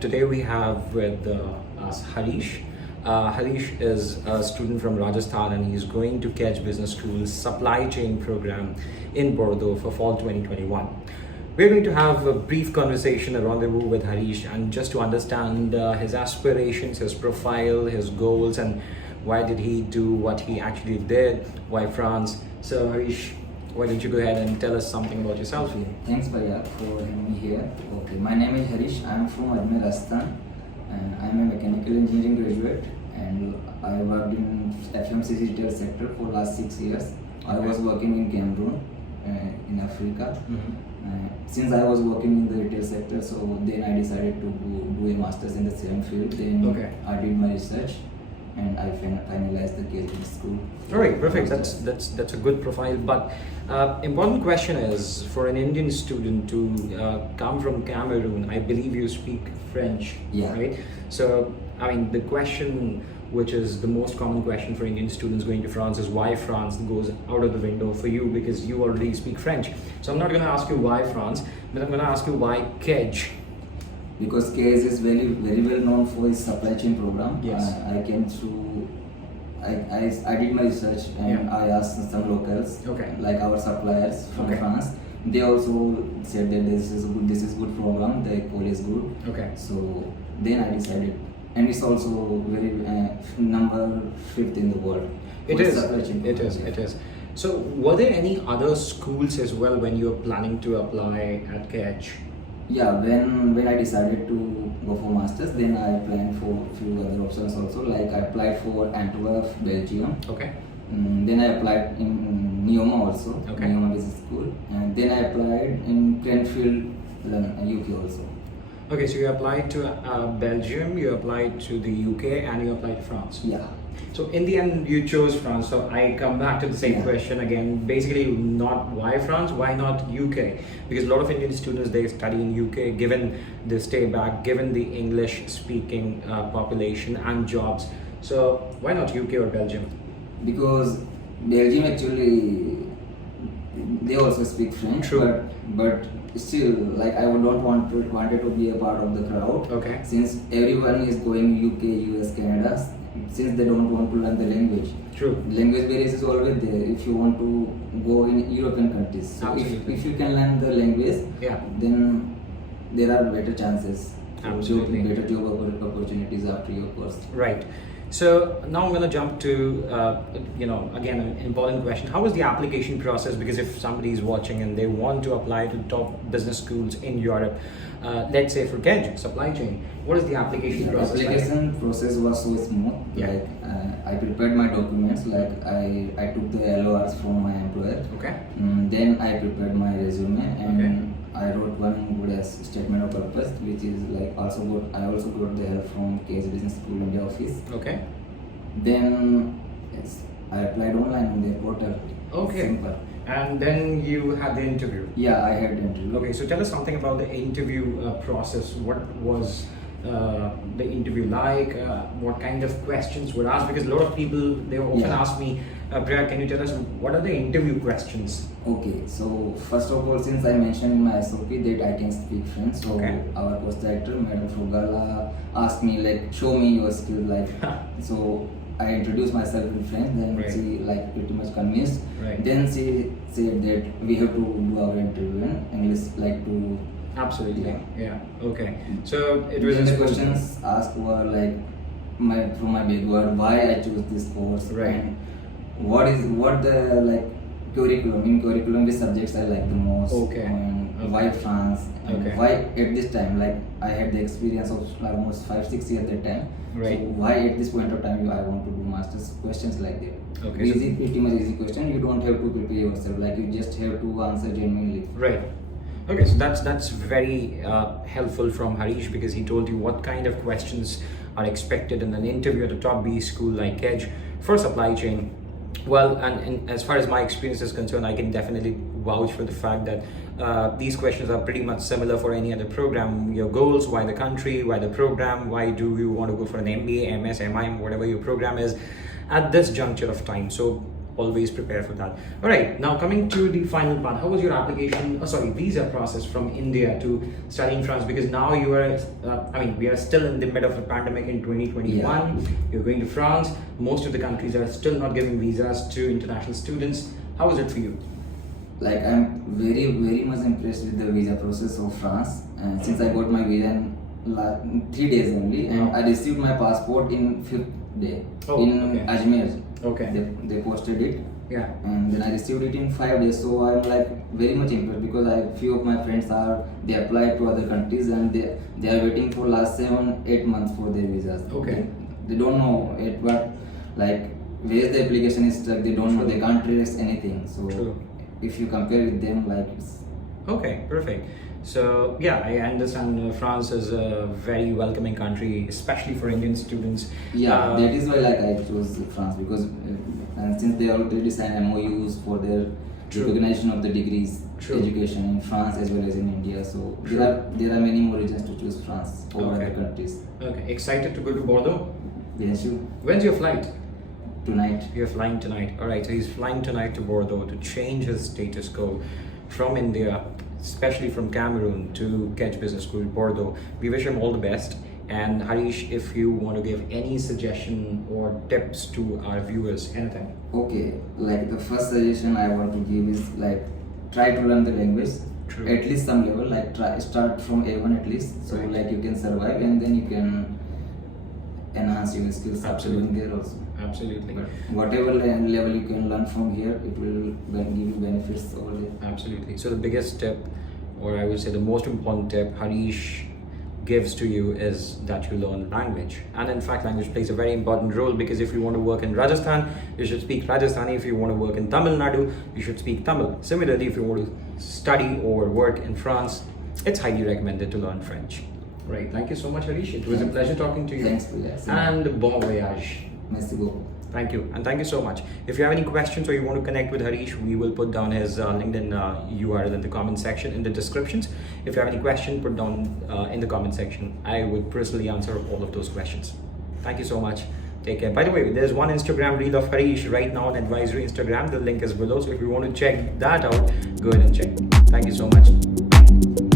Today we have with us Harish. Harish is a student from Rajasthan and he's going to KEDGE Business School's supply chain program in Bordeaux for fall 2021. We're going to have a brief conversation, a rendezvous with Harish, and just to understand his aspirations, his profile, his goals, and why did he do what he actually did, why France. So Harish, why don't you go ahead and tell us something about yourself? Thanks, Bhaiya, for having me here. Okay, my name is Harish. I'm from Rajasthan. I'm a mechanical engineering graduate, and I worked in FMCG retail sector for last 6 years. I was working in Cameroon, in Africa. Since I was working in the retail sector, so then I decided to do a master's in the same field. Then I did my research, and I finalized the KEDGE Business School. All right, perfect. That's a good profile. But important question is, for an Indian student to come from Cameroon, I believe you speak French, right? So, I mean, the question, which is the most common question for Indian students going to France, is why France goes out of the window for you, because you already speak French. So I'm not going to ask you why France, but I'm going to ask you why KEDGE. Because KEDGE is very well known for its supply chain program. Yes. I came through. I did my research and I asked some locals, like our suppliers from France. They also said that this is good program. The call is good. So then I decided, and it's also very number 5th in the world. It is. So were there any other schools as well when you were planning to apply at KEDGE? Yeah, when I decided to go for masters, then I planned for a few other options also. Like I applied for Antwerp, Belgium. Then I applied in Neoma also, Neoma Business School, and then I applied in Cranfield, UK also. Okay, so you applied to Belgium, you applied to the UK, and you applied to France. Yeah. So in the end, you chose France. So I come back to the same question again. Basically, not why France, why not UK? Because a lot of Indian students, they study in UK, given the stay back, given the English-speaking population and jobs. So why not UK or Belgium? Because Belgium actually, they also speak French. True. But still, like I don't wanted to be a part of the crowd. Since everyone is going UK, US, Canada. Since they don't want to learn the language. True. Language barriers is always there if you want to go in European countries. So if you can learn the language, then there are better chances. Absolutely. Better job opportunities after your course. Right. So now I'm going to jump to, again, an important question. How was the application process? Because if somebody is watching and they want to apply to top business schools in Europe, let's say for KEDGE, supply chain, what is the application process like? Application process was so smooth. Like I prepared my documents, like I took the LORs from my employer. Then I prepared my resume and I wrote one good as statement of purpose, which is like I also got the help from KEDGE Business School India office. Then I applied online on their portal. Simple. And then you had the interview. Yeah, I had the interview. Okay, so tell us something about the interview process. What was the interview like? What kind of questions were asked? Because a lot of people, they often ask me, Priya, can you tell us what are the interview questions? Okay, so first of all, since I mentioned in my SOP that I can speak French, so our course director, Madam Frugala, asked me like, show me your skill, like, so I introduced myself in French, then she like pretty much convinced. Then she said that we have to do our interview in English, like to. Absolutely. So it was. The questions asked were like from my background, why I chose this course, and what the like curriculum. In curriculum, which subjects I like the most, and why France, and why at this time, like I had the experience of almost 5-6 years at that time. So why at this point of time I want to do masters? Questions like that. Pretty much easy question. You don't have to prepare yourself. Like you just have to answer genuinely. Okay, so that's very helpful from Harish, because he told you what kind of questions are expected in an interview at a top B school like KEDGE for supply chain. Well, and as far as my experience is concerned, I can definitely vouch for the fact that these questions are pretty much similar for any other program. Your goals, why the country, why the program, why do you want to go for an MBA, MS, MIM, whatever your program is at this juncture of time. So always prepare for that. All right, now coming to the final part, how was your visa process from India to study in France? Because now you are, we are still in the middle of a pandemic in 2021. Yeah. You're going to France. Most of the countries are still not giving visas to international students. How was it for you? Like, I'm very much impressed with the visa process of France. And since I got my visa in 3 days only, and I received my passport in 5th day in Ajmer. Okay. They posted it. Yeah. And then I received it in 5 days. So I'm like very much impressed because few of my friends they applied to other countries and they are waiting for last 7-8 months for their visas. Okay. They don't know it, but like where the application is stuck, they don't know, they can't trace anything. So if you compare with them, like it's okay, perfect. So yeah, I understand France is a very welcoming country, especially for Indian students. Yeah, that is why like I chose France because and since they already signed MOUs for their recognition of the degrees education in France as well as in India. So there are many more reasons to choose France over other countries. Okay, excited to go to Bordeaux? Yes, you. When's your flight? Tonight. You're flying tonight. All right, so he's flying tonight to Bordeaux to change his status quo from India, especially from Cameroon, to KEDGE Business School Bordeaux. We wish him all the best. And Harish, if you want to give any suggestion or tips to our viewers, anything. Okay, like the first suggestion I want to give is like try to learn the language. At least some level, like start from A1 at least, so like you can survive and then you can enhance your skills after going there also. Absolutely. But whatever level you can learn from here, it will give you benefits over there. Absolutely. So the biggest tip, or I would say the most important tip Harish gives to you is that you learn language. And in fact, language plays a very important role because if you want to work in Rajasthan, you should speak Rajasthani. If you want to work in Tamil Nadu, you should speak Tamil. Similarly, if you want to study or work in France, it's highly recommended to learn French. Right. Thank you so much, Harish. It was a pleasure talking to you. Thanks for that. And bon voyage. Merci beaucoup. Thank you, and thank you so much. If you have any questions or you want to connect with Harish, we will put down his LinkedIn URL in the comment section, in the descriptions. If you have any question, put down in the comment section. I would personally answer all of those questions. Thank you so much. Take care. By the way, there's one Instagram reel of Harish right now on Edvisory Instagram. The link is below. So if you want to check that out, go ahead and check. Thank you so much.